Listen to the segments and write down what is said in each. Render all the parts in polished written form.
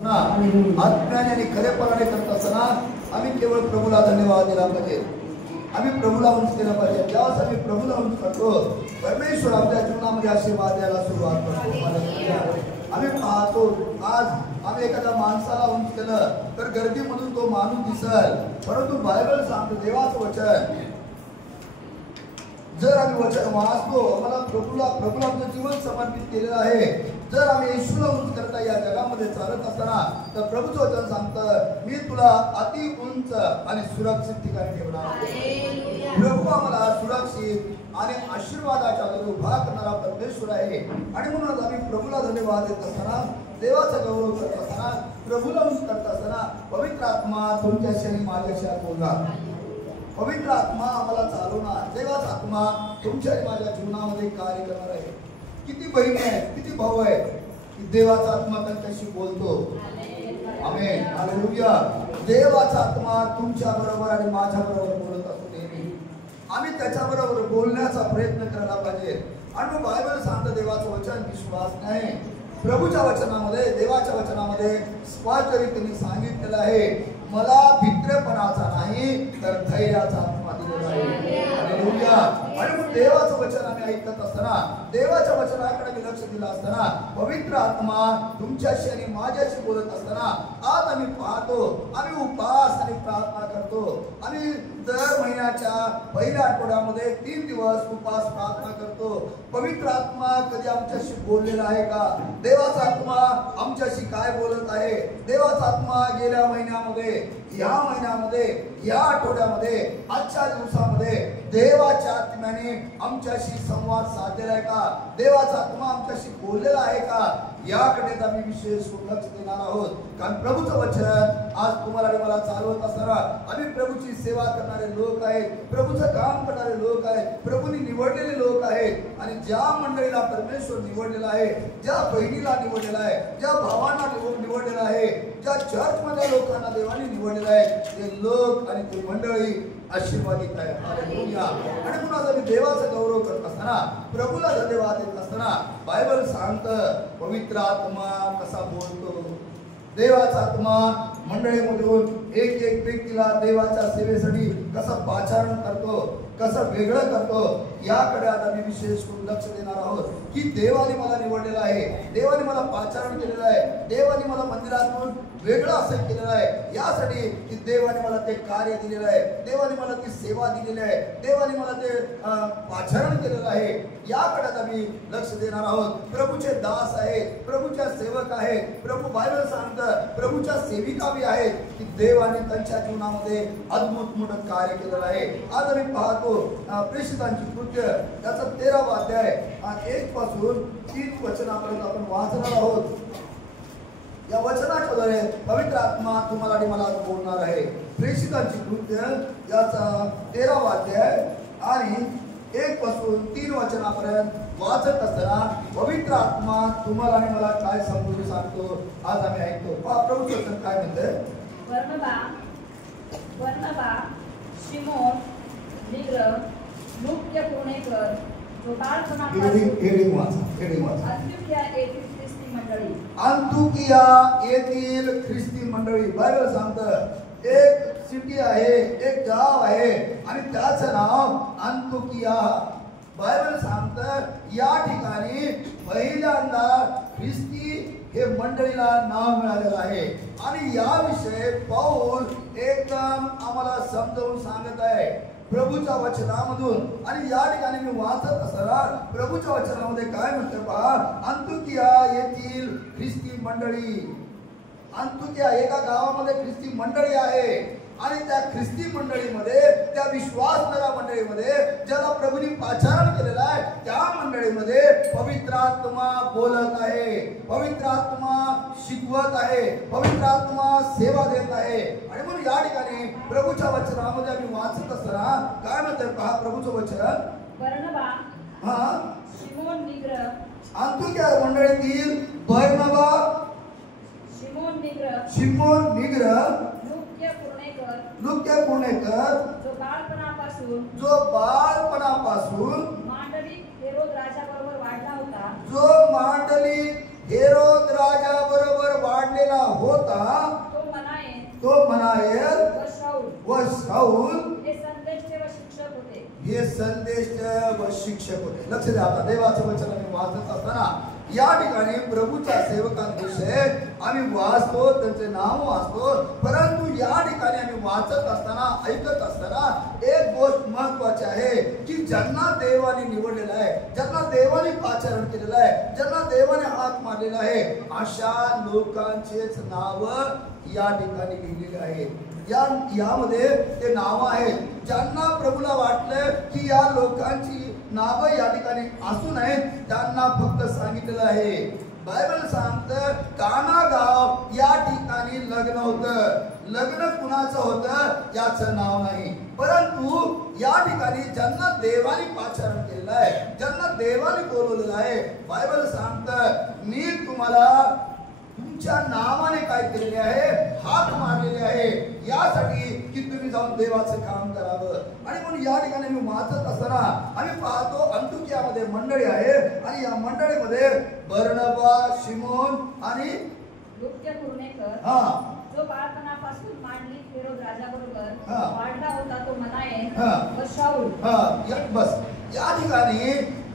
आत्म्याने आणि खरेपणाने करत असताना आम्ही केवळ प्रभूला धन्यवाद दिला पाहिजे. आम्ही प्रभूला उंच केला पाहिजे. ज्यावेळेस आम्ही प्रभूला उंच करतो परमेश्वर आपल्या जीवनामध्ये आशीर्वाद द्यायला सुरुवात करतो. आम्ही पाहतो आज आम्ही एखाद्या माणसाला उंच केलं तर गर्दीमधून तो माणूस दिसल, परंतु बायबल सांगतो देवाचं वचन जर आम्ही वचन वाचतो आम्हाला प्रभूला आमचं जीवन समर्पित केलेलं आहे. जर आम्ही येशूला उंच करता या जगामध्ये चालत असताना तर प्रभूचं वचन सांगतं मी तुला अति उंच आणि सुरक्षित ठिकाणी ठेवणार. प्रभू आम्हाला सुरक्षित आणि आशीर्वादाच्या वर उभा करणारा परमेश्वर आहे. आणि म्हणून आम्ही प्रभूला धन्यवाद देत असताना देवाचा गौरव करत असताना प्रभूला उंच करत असताना पवित्र आत्मा तुमच्याशी आणि माझ्याशी बोलणार. पवित्र आत्मा आम्हाला चालवणार. देवाचा आत्मा तुमच्या आणि माझ्या जीवनामध्ये कार्य करणार आहे. किती बहिणी आहेत, किती भाऊ आहेत की देवाचा आत्मा त्यांच्याशी बोलतो. आमेन, हालेलुया. देवाचा आत्मा तुमच्या बरोबर आणि माझ्या बरोबर बोलत असतो नेहमी. आम्ही त्याच्याबरोबर बोलण्याचा प्रयत्न करायला पाहिजे. आणि बायबल सांगतं देवाचं वचन विश्वास नाही. प्रभूच्या वचनामध्ये देवाच्या वचनामध्ये स्पष्ट रीतीने सांगितलेलं आहे मला भित्रेपणाचा नाही तर धैर्याचा आत्मा दिलेला आहे. हालेलुया. आणि मग देवाचं वचन आम्ही ऐकत असताना देवाच्या वचनाकडे मी लक्ष दिलं असताना पवित्र आत्मा तुमच्याशी आणि माझ्याशी बोलत असताना आज आम्ही पाहतो आम्ही उपास आणि प्रार्थना करतो. आणि दर महिन्याच्या पहिल्या आठवड्यामध्ये 3 दिवस उपास प्रार्थना करतो. पवित्र आत्मा कधी आमच्याशी बोललेला आहे का? देवाचा आत्मा आमच्याशी काय बोलत आहे? देवाचा आत्मा गेल्या महिन्यामध्ये या महिन्यामध्ये या आठवड्यामध्ये आजच्या दिवसामध्ये देवाच्या आत्म्याने आमच्याशी संवाद साधलेला आहे का? देवाचा आत्मा आमच्याशी बोललेला आहे का? याकडे आम्ही विशेष लक्ष देणार आहोत. कारण प्रभूचं वचन आज तुम्हाला आणि मला चालवत असताना आम्ही प्रभूची सेवा करणारे लोक आहेत, प्रभूचं काम करणारे लोक आहेत, प्रभूने निवडलेले लोक आहेत. आणि ज्या मंडळीला परमेश्वर निवडलेला आहे, ज्या बहिणीला निवडलेला आहे, ज्या भावांना निवडलेला आहे, ज्या चर्चमध्ये लोकांना देवाने निवडलेलं आहे ते लोक आणि ते मंडळी आशीर्वादित आहे. हालेलुया. आणि म्हणून आज आम्ही देवाचा गौरव करत असताना प्रभूला धन्यवाद देत असताना बायबल सांगतं पवित्र आत्मा कसा बोलतो. देवाचा आत्मा मंडळीमधून एक व्यक्तीला देवाच्या सेवेसाठी कसं पाचारण करतो, कसं वेगळं करतो याकडे आता मी विशेष करून लक्ष देणार आहोत. की देवाने मला निवडलेलं आहे, देवाने मला पाचारण केलेलं आहे, देवाने मला मंदिरातून वेगळं असं केलेलं आहे यासाठी की देवाने मला ते कार्य दिलेलं आहे, देवाने मला ती सेवा दिलेली आहे, देवाने मला ते पाचारण केलेलं आहे. याकडे आता मी लक्ष देणार आहोत. प्रभूचे दास आहेत, प्रभूच्या सेवक आहेत. प्रभू बायबल सांगतं प्रभूच्या सेविका बी आहेत की देवाने त्यांच्या जीवनामध्ये अद्भुत मोठं कार्य केलेलं आहे. आज आम्ही पाहतो प्रेषितांची कृत्य त्याचा 13वा अध्याय 1 पासून 3 वचनापर्यंत आपण वाचणार आहोत. या वचनाच्या द्वारे पवित्र आत्मा तुम्हाला आणि मला बोलणार आहे. प्रेषितांची कृत्य याचा 13वा अध्याय आणि 1 पासून 3 वचनापर्यंत वाचत असताना पवित्र आत्मा तुम्हाला आणि मला काय समजून सांगतो आज आम्ही ऐकतो. प्रभूचं वचन काय म्हणते? बर्नबा, शिमोन, निग्र, लूक या पुणेकर जो बाळपणापासून हेडिंग वाचा. अंतुकिया येथील ख्रिस्ती मंडळी. बायबल सांगतं एक सिटी आहे, एक गाव आहे आणि त्याचं नाव अंतुकिया. बायबल सांगतं या ठिकाणी पहिल्यांदा ख्रिस्ती हे मंडळीला नाव मिळालेलं आहे. आणि याविषयी पौल एकदम आम्हाला समजावून सांगत आहे प्रभूच्या वचनामधून. आणि या ठिकाणी मी वाचत असताना प्रभूच्या वचनामध्ये काय म्हणते पहा, अंतुकिया येथील ख्रिस्ती मंडळी. अंतुकिया एका गावामध्ये ख्रिस्ती मंडळी आहे आणि त्या ख्रिस्ती मंडळीमध्ये त्या विश्वासणाऱ्या मंडळीमध्ये ज्याला प्रभूने पाचारण केलेलं आहे त्या मंडळीमध्ये पवित्र आत्मा बोलत आहे, पवित्र आत्मा शिकवत आहे, पवित्र आत्मा सेवा देत आहे. आणि म्हणून या ठिकाणी प्रभूच्या वचनामध्ये आम्ही वाचत असताना काय म्हणते पहा प्रभूचं वचन. बर्नबा, शिमोन, निग्र. अंतुकिया मंडळीतील बर्नबा, शिमोन, निग्र, लूक्य पुणेकर जो बाळपणापासून मांडलिक हेरोद राजाबरोबर वाढला होता, जो मांडलिक हेरोद राजा बरोबर वाढलेला होता तो मनायेल व शाऊल हे संदेष्टे व शिक्षक होते. हे संदेश व शिक्षक होते. लक्ष द्या, आता देवाचं वचन आम्ही वाचत असताना या ठिकाणी प्रभूच्या सेवकांविषयी आम्ही वाचतो, त्यांचे नाव वाचतो, परंतु या ठिकाणी आम्ही वाचत असताना ऐकत असताना एक गोष्ट महत्वाची आहे की ज्यांना देवाने निवडलेलं आहे, ज्यांना देवाने पाचारण केलेलं आहे, ज्यांना देवाने हात मारलेला आहे, अशा लोकांचेच नाव या ठिकाणी लिहिलेले आहेत. यामध्ये ते नाव आहेत ज्यांना प्रभूला वाटलं की या लोकांची नाव या ठिकाणी असू नये, त्यांना फक्त सांगितलेलं आहे. बायबल सांगतं काना गाव या ठिकाणी लग्न होतं. लग्न कुणाचं होतं याचं नाव नाही, परंतु या ठिकाणी ज्यांना देवाने पाचारण केलेलं आहे, ज्यांना देवाने बोलवलेलं आहे, बायबल सांगतं मी तुम्हाला तुमच्या नावाने काय केलेले आहे, हात मारलेले आहे, यासाठी की तुम्ही जाऊन देवाचं काम करावं. आणि म्हणून या ठिकाणी मी वाचत असताना आम्ही पाहतो अंतुकियामध्ये मंडळी आहे आणि या मंडळीमध्ये बर्नबा, शिमोन आणि लुक्य कुरनेकर जो बाळपणापासून मांडली हेरोद राजाबरोबर वाढला होता तो मनायेल व शाऊल. बस या ठिकाणी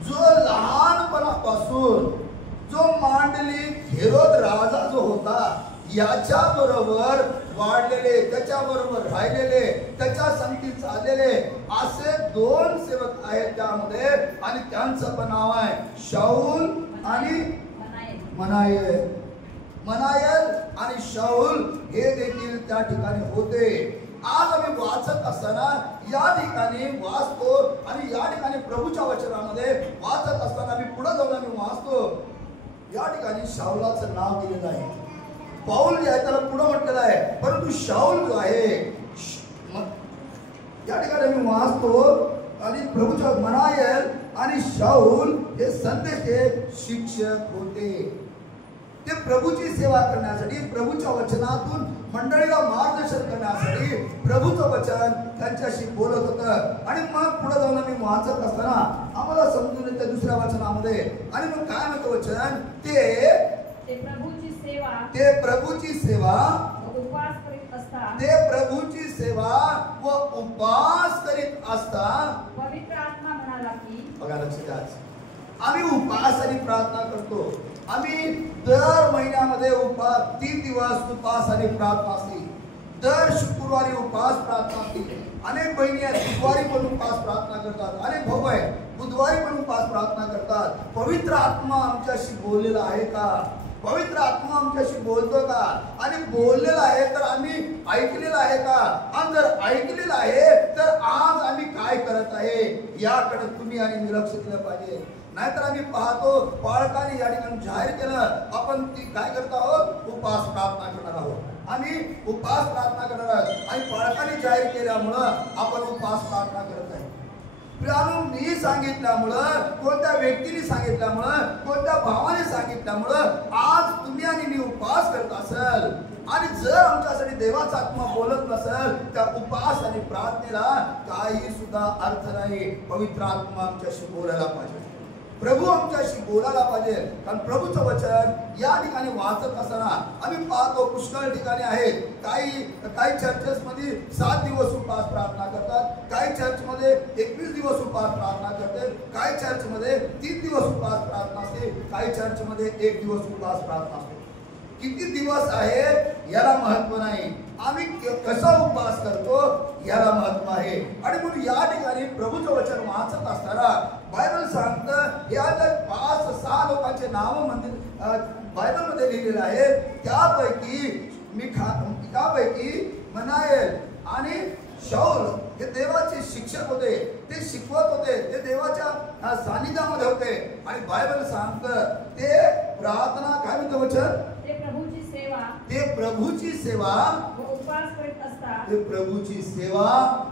जो लहानपणापासून जो मांडली हेरोद राजा जो होता याच्या बरोबर वाढलेले, त्याच्या बरोबर राहिलेले, त्याच्या संगती चाललेले असे दोन सेवक आहेत त्यामध्ये, आणि त्यांचं पण नाव आहे शाऊल आणि मनायेल. मनायेल आणि शाऊल हे देखील त्या ठिकाणी होते. आज आम्ही वाचत असताना या ठिकाणी वाचतो आणि या ठिकाणी प्रभूच्या वचनामध्ये वाचत असताना आम्ही पुढे जाऊन आम्ही वाचतो या ठिकाणी शाऊलाचं नाव दिलेलं आहे. पाऊल जे आहे त्याला पुढे म्हटलेलं आहे, परंतु शाऊल जो आहे या ठिकाणी मी वाचतो आणि प्रभूच्या मनायेल आणि शाऊल हे संदेश शिक्षक होते. ते प्रभूची सेवा करण्यासाठी, प्रभूच्या वचनातून मंडळीला मार्गदर्शन करण्यासाठी प्रभूचं वचन त्यांच्याशी बोलत होतं. आणि मग पुढे जाऊन आम्ही वाचत असताना आम्हाला समजून येतं दुसऱ्या वचनामध्ये, आणि मग काय म्हणतं वचन, ते प्रभूची सेवा उपवास करीत असता, ते प्रभूची सेवा व उपवास करीत असता पवित्र आत्मा म्हणाला की, बघा लक्ष द्या, आम्ही उपवास आणि प्रार्थना करतो. आम्ही दर महिन्यामध्ये 3 दिवस उपवास आणि प्रार्थना असते. दर शुक्रवारी उपवास प्रार्थना असते. अनेक बहिणी आहेत बुधवारी पण उपवास प्रार्थना करतात, अनेक भाऊ आहेत बुधवारी पण उपवास प्रार्थना करतात. पवित्र आत्मा आमच्याशी बोललेला आहे का? पवित्र आत्मा आमच्याशी बोलतो का? आणि बोललेला आहे तर आम्ही ऐकलेलं आहे का? आणि जर ऐकलेलं आहे तर आज आम्ही काय करत आहे याकडे तुम्ही आणि मी लक्ष दिलं पाहिजे. नाहीतर आम्ही पाहतो पालकांनी या ठिकाणी जाहीर केलं आपण ती काय करत आहोत, उपवास प्रार्थना करणार आहोत, आम्ही उपवास प्रार्थना करणार आहोत, आणि पालकांनी जाहीर केल्यामुळं आपण उपवास प्रार्थना करत आहे. मी सांगितल्यामुळं, कोणत्या व्यक्तीने सांगितल्यामुळं, कोणत्या भावाने सांगितल्यामुळं आज तुम्ही आणि मी उपवास करत असेल, आणि जर आमच्यासाठी देवाचा आत्मा बोलत नसेल त्या उपवास आणि प्रार्थनेला काही सुद्धा अर्थ नाही. पवित्र आत्मा आमच्याशी बोलायला पाहिजे, प्रभू आमच्याशी बोलायला पाहिजे. कारण प्रभूचं वचन या ठिकाणी वाचत असताना आम्ही पाहतो पुष्कळ ठिकाणी आहेत. काही चर्चेस मध्ये 7 दिवस उपवास प्रार्थना करतात, काही चर्च मध्ये 21 दिवस उपवास प्रार्थना करतात, काही चर्च मध्ये 3 दिवस उपवास प्रार्थना असते, काही चर्च मध्ये 1 दिवस उपवास प्रार्थना असते. किती दिवस आहे याला महत्व नाही, आम्ही कसा उपवास करतो याला महत्व आहे. आणि म्हणून या ठिकाणी प्रभूचं वचन वाचत असताना बायबल सांगतं या 5-6 लोकांचे नाव बायबल मध्ये लिहिलेले आहे. त्यापैकी मनायेल आणि शाऊल हे देवाचे शिक्षक होते, ते शिकवत होते, ते देवाच्या सानिध्यामध्ये होते. आणि बायबल सांगतं ते प्रार्थना काय म्हणतं वचन, ते प्रभूची सेवा व उपवास करीत असता, ते प्रभूची सेवा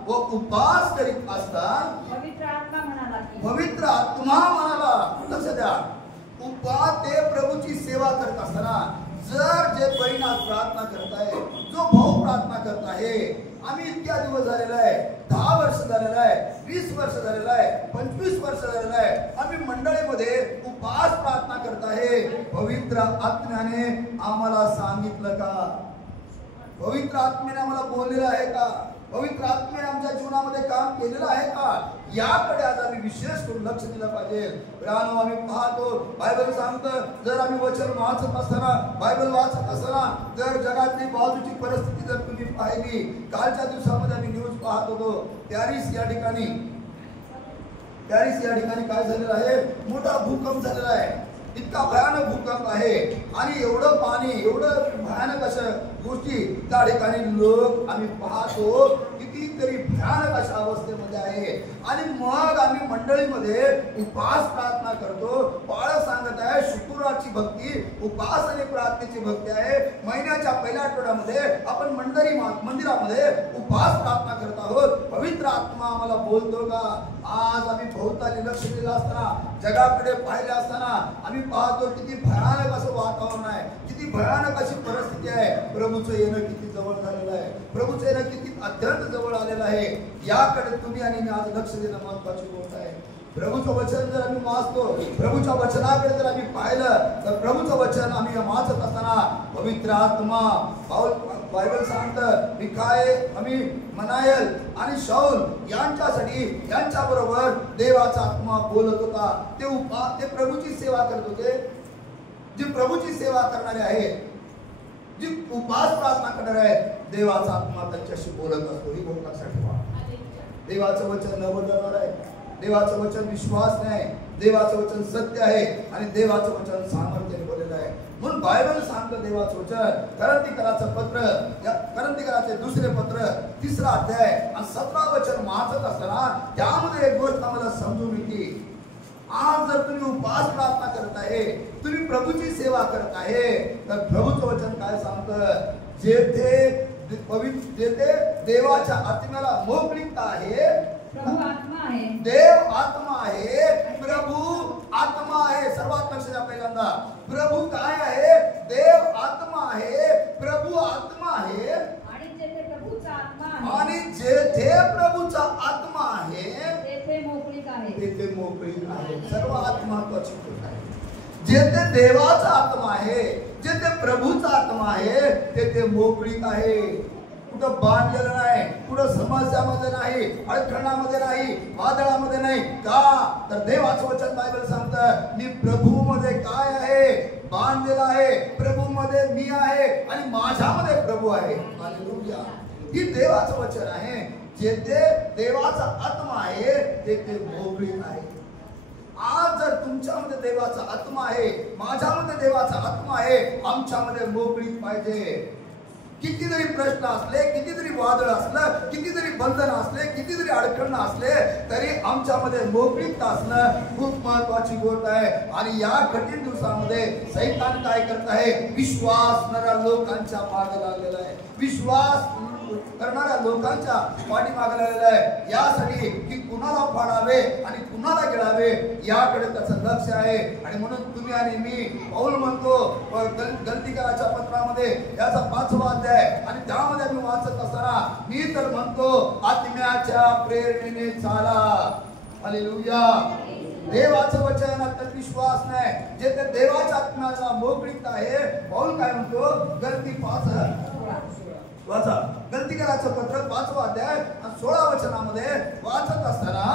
व उपवास करीत असता पवित्र आत्मा म्हणाला की, पवित्र आत्मा म्हणाला. लक्ष द्या, उपवास ते प्रभूची सेवा करत असताना जर जे बहीण आज प्रार्थना करत आहे, जो भाऊ प्रार्थना करत आहे. आम्ही इतक्या दिवस झालेला आहे, 10 वर्ष झालेला आहे, 20 वर्ष झालेला आहे, 25 वर्ष झालेला आहे, आम्ही मंडळीमध्ये उपवास प्रार्थना करत आहे. पवित्र आत्म्याने आम्हाला सांगितलं का? पवित्र आत्म्याने आम्हाला बोललेलं आहे का? पवित्र आत्म्याने आमच्या जीवनामध्ये काम केलेलं आहे का? याकडे आज आम्ही विशेष करून लक्ष दिलं पाहिजे. प्रियानो, आम्ही पाहतो बायबल सांगतं, जर आम्ही वचन वाचत असताना, बायबल वाचत असताना जर जगातली बाजूची परिस्थिती जर तुम्ही पाहिली, कालच्या दिवसामध्ये आम्ही न्यूज पाहत होतो, पॅरिस या ठिकाणी काय झालेलं आहे? मोठा भूकंप झालेला आहे. इतका भयानक भूकंप आहे आणि एवढं पाणी, एवढं भयानक अशा गोष्टी त्या ठिकाणी लोक आम्ही पाहतो कितीतरी भयानक अशा अवस्थेमध्ये आहे. आणि मग आम्ही मंडळीमध्ये उपवास प्रार्थना करतो. बाळ सांगत आहे शुक्रवारची भक्ती, उपवास आणि प्रार्थनेची भक्ती आहे. महिन्याच्या पहिल्या आठवड्यामध्ये आपण मंदिरामध्ये उपवास प्रार्थना करत आहोत. पवित्र आत्मा आम्हाला बोलतो का? आज आम्ही भोवताली लक्ष दिलं असताना, जगाकडे पाहिले असताना आम्ही पाहतो किती भयानक असं वातावरण आहे, किती भयानक अशी परिस्थिती आहे. प्रभूचं येणं किती जवळ झालेलं आहे, प्रभूचं येणं किती अत्यंत जवळ आलेलं आहे. याकडे तुम्ही आणि मी आज लक्ष देणं महत्वाची गोष्ट आहे. प्रभूचं वचन जर आम्ही वाचतो, प्रभूच्या वचनाकडे जर आम्ही पाहिलं, तर प्रभूचं वचन आम्ही वाचत असताना पवित्र आत्मा, बायबल सांगतं, आम्ही मनायल आणि शाऊल यांच्यासाठी, यांच्या बरोबर देवाचा आत्मा बोलत होता. ते प्रभूची सेवा करत होते. जी प्रभूची सेवा करणारे आहेत, जी उपवास प्रार्थना करणारे आहेत, देवाचा आत्मा त्यांच्याशी बोलत असतो. ही गोष्ट लक्षात ठेवा. देवाचं वचन न बदलणार आहे. देवाचं वचन विश्वास नाही, देवाचं वचन सत्य आहे आणि देवाचं वचन सामर्थ्याने बोललेलं आहे. म्हणून बायबल सांगतं देवाचं वचन, करंथीकराचे दुसरे पत्र 3रा अध्याय आणि 17 वचन वाचत असताना त्यामध्ये एक गोष्ट आम्हाला समजून येते. आज जर तुम्ही उपवास प्रार्थना करत आहे, तुम्ही प्रभूची सेवा करत आहे, तर प्रभूचं वचन काय सांगतं? जेथे देवाच्या आत्म्याला मोकळीकता आहे, प्रभू आत्मा आहे, देव आत्मा आहे, प्रभू आत्मा आहे. सर्वात लक्ष द्या. पहिल्यांदा प्रभू काय आहे? देव आत्मा आहे, प्रभू आत्मा आहे. आणि जेथे प्रभूचा आत्मा आहे तेथे मोकळीक आहे. सर्वात महत्वाची गोष्ट आहे. जेथे देवाचा आत्मा आहे, जेथे प्रभूचा आत्मा आहे, तेथे मोकळीक आहे. कुठं बांधलेलं नाही, कुठं समस्यामध्ये नाही, अडखणामध्ये नाही, वादळामध्ये नाही. का? तर देवाचं वचन बायबल सांगतं, मी प्रभूमध्ये काय आहे? बांधलेला आहे. प्रभूमध्ये मी आहे आणि माझ्यामध्ये प्रभू आहे. हालेलुया. ही देवाचं वचन आहे. जेथे देवाचा आत्मा आहे तेथे मोकळीक आहे. आज जर तुमच्यामध्ये देवाचा आत्मा आहे, माझ्यामध्ये देवाचा आत्मा आहे, आमच्यामध्ये मोकळीक पाहिजे. किती जरी प्रश्न असले, किती जरी वादळ असलं, किती जरी बंधन असले, किती जरी अडचण असले, तरी आमच्यामध्ये मोकळीकता असणं खूप महत्वाची गोष्ट आहे. आणि या कठीण दिवसामध्ये सैतान काय करत आहे? विश्वास करणाऱ्या लोकांच्या मागे लागलेला आहे. विश्वास करणाऱ्या लोकांच्या पाठीमागे लागलेला आहे. यासाठी की कुणाला फाडावे आणि कुणाला गिळावे याकडे त्याचं लक्ष आहे. आणि म्हणून तुम्ही आणि मी, पौल म्हणतो गलतीकराच्या पत्रामध्ये याचा 5वा अध्याय आणि त्यामध्ये आम्ही वाचत असताना, मी तर म्हणतो आत्म्याच्या प्रेरणेने चाला. हालेलुया. देवाचं वचन अत्यंत विश्वास नाही. जेथे देवाच्या आत्म्याला मोकळीकता आहे. पौल काय म्हणतो? गलती 5 वाचा. गलतीकराचं पत्र 5वा अध्याय आणि 16 वचनामध्ये वाचत असताना,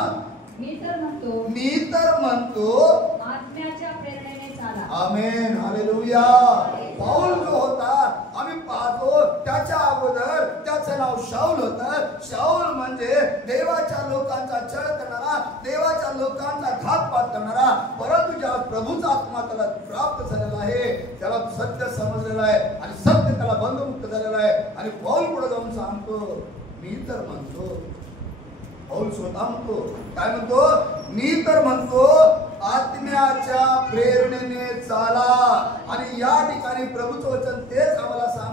मी तर म्हणतो आत्म्याच्या प्रेरणेने चाला. आमेन. हालेलुया. पौल जो होता, आम्ही पाहतो त्याच्या अगोदर त्याचं नाव शाऊल होतं. शाऊल म्हणजे देवाच्या लोकांचा छळ करणारा, देवाच्या लोकांचा घातपात करणारा. परंतु ज्या प्रभूचा आत्मा त्याला प्राप्त झालेला आहे, त्याला सत्य समजलेलं आहे आणि सत्य त्याला बंधमुक्त झालेलं आहे. आणि पौल पुढे जाऊन सांगतो, मी तर म्हणतो. पौल स्वतः म्हणतो, काय म्हणतो? मी तर म्हणतो आत्म्याच्या प्रेरणेने चाला. आणि या ठिकाणी प्रभूचं वचन तेच आम्हाला सांगतं.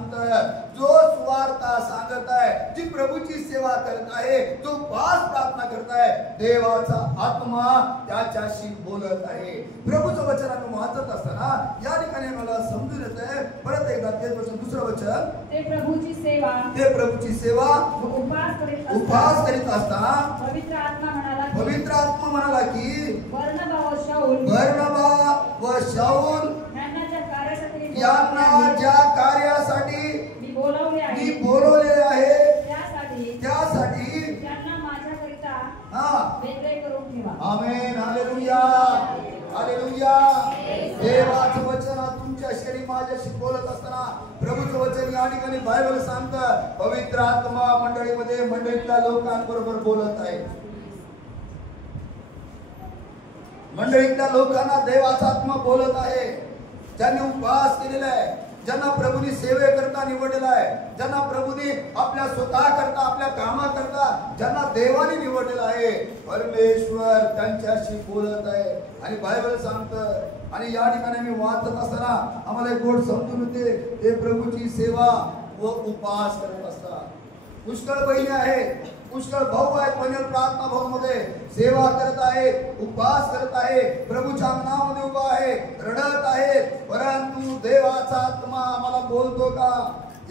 जो सुवार्ता सांगत आहे, जी प्रभूची सेवा करत आहे, जो उपवास प्रार्थना करत करताय, देवाचा आत्मा त्याच्याशी बोलत आहे. प्रभूचं वचन आम्ही वाचत असताना या ठिकाणी मला समजून येत आहे. परत एकदा तेच वचन, दुसरं वचन, ते प्रभूची सेवा उपवास करीत असता पवित्र आत्मा म्हणाला की बर्नबा व शाऊल यांना ज्या कार्यासाठी मी बोलवले आहे त्यासाठी त्यांना माझ्याकरिता वेगळे करून ठेवा. आमेन. हालेलुया, हालेलुया. देवाचं वचन तुमच्याशी माझ्याशी बोलत असताना प्रभूचं वचन या ठिकाणी बायबल सांगतं, पवित्र आत्मा मंडळीतल्या लोकांबरोबर बोलत आहे. मंडळीतल्या लोकांना देवाचा आत्मा बोलत आहे. ज्यांनी उपवास केलेला आहे, ज्यांना प्रभूनी सेवेकरता निवडलेला आहे, ज्यांना प्रभूनी आपल्या स्वतः करता, आपल्या कामाकरता ज्यांना देवाने निवडलेला आहे, परमेश्वर त्यांच्याशी बोलत आहे. आणि बायबल सांगतं, आणि या ठिकाणी मी वाचत असताना आम्हाला एक गोष्ट समजून येते, ते प्रभूची सेवा व उपवास करत असतात. पुष्कळ बहिणी आहेत, पुष्कळ भाऊ आहेत, पनीर प्रार्थना भवन मध्ये सेवा करत आहे, उपवास करत आहे, प्रभूच्या नामामध्ये उभा आहे, रडत आहे, परंतु देवाचा आत्मा आम्हाला बोलतो का?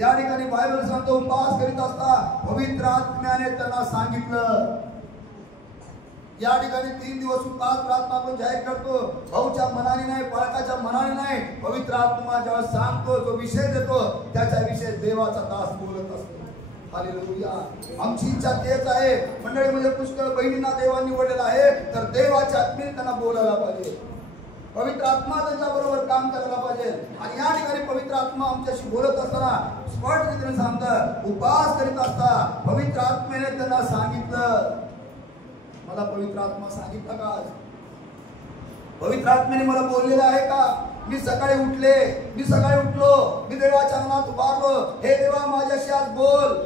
या ठिकाणी बायबल सांगतो, उपवास करीत असता पवित्र आत्म्याने त्यांना सांगितलं. या ठिकाणी 3 दिवस उपवास प्रार्थना आपण जाहीर करतो, भाऊच्या मनाने नाही, बाळकाच्या मनाने नाही. पवित्र आत्मा जेव्हा सांगतो, जो विषय देतो, त्याच्या विषय देवाचा दास बोलत असतो. हालेलुया. आमची इच्छा तेच आहे. मंडळीमध्ये पुष्कळ बहिणींना देवाने निवडलेला आहे, तर देवाच्या आत्म्याने त्यांना बोलायला पाहिजे, पवित्र आत्मा त्यांच्या बरोबर काम करायला पाहिजे. आणि या ठिकाणी पवित्र आत्मा आमच्याशी बोलत असताना स्पष्ट रीतीने सांगतं, उपवास करीत असता पवित्र आत्म्याने त्यांना सांगितलं. मला पवित्र आत्मा सांगितलं का? पवित्र आत्म्याने मला बोललेलं आहे का? मी सकाळी उठलो, मी देवाच्या नामात उभारलो, हे देवा माझ्याशी आज बोल.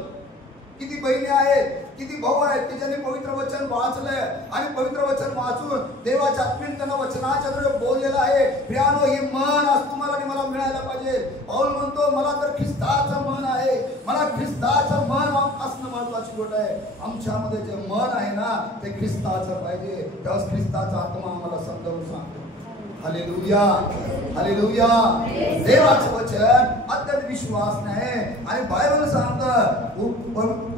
किती बहिणी आहेत, किती भाऊ आहेत की ज्यांनी पवित्र वचन वाचलंय आणि पवित्र वचन वाचून देवाच्या आत्म्याने त्यांना वचनाच्या द्वारे बोललेलं आहे. प्रियानो, हे मन आज तुम्हाला आणि मला मिळायला पाहिजे. पाऊल म्हणतो, मला तर ख्रिस्ताचं मन आहे, मला ख्रिस्ताचं मन असणं महत्वाची गोष्ट आहे. आमच्यामध्ये जे मन आहे ना, ते ख्रिस्ताचं पाहिजे. तेव्हा ख्रिस्ताचा आत्मा आम्हाला समजावून सांगतो. हालेलुया, हालेलुया. देवाचं वचन अत्यंत विश्वास आहे. आणि बायबल सांगतं,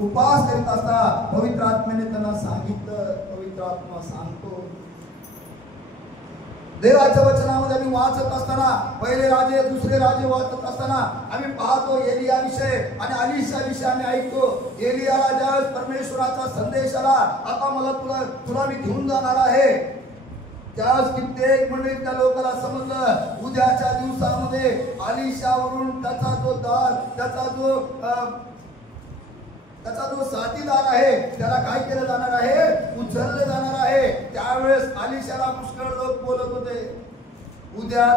उपवास करीत असता पवित्र आत्म्याने त्यांना सांगितलं. पवित्र आत्मा सांगतो. देवाच्या वचनामध्ये आम्ही वाचत असताना पहिले राजे, दुसरे राजे वाचत असताना आम्ही पाहतो एलिया विषय आणि अलीशा विषय आम्ही ऐकतो. एलियाला ज्यावेळेस परमेश्वराचा संदेश आला, आता मला तुला मी घेऊन जाणार आहे, त्यावेळेस कित्येक मंडळी त्या लोकांना समजलं, उद्याच्या दिवसामध्ये अलीशावरून त्याचा जो साथीदार आहे त्याला काय केलं जाणार आहे? उचलले जाणार आहे. त्यावेळेस अलीशाला पुष्कळ लोक बोलत होते, उद्या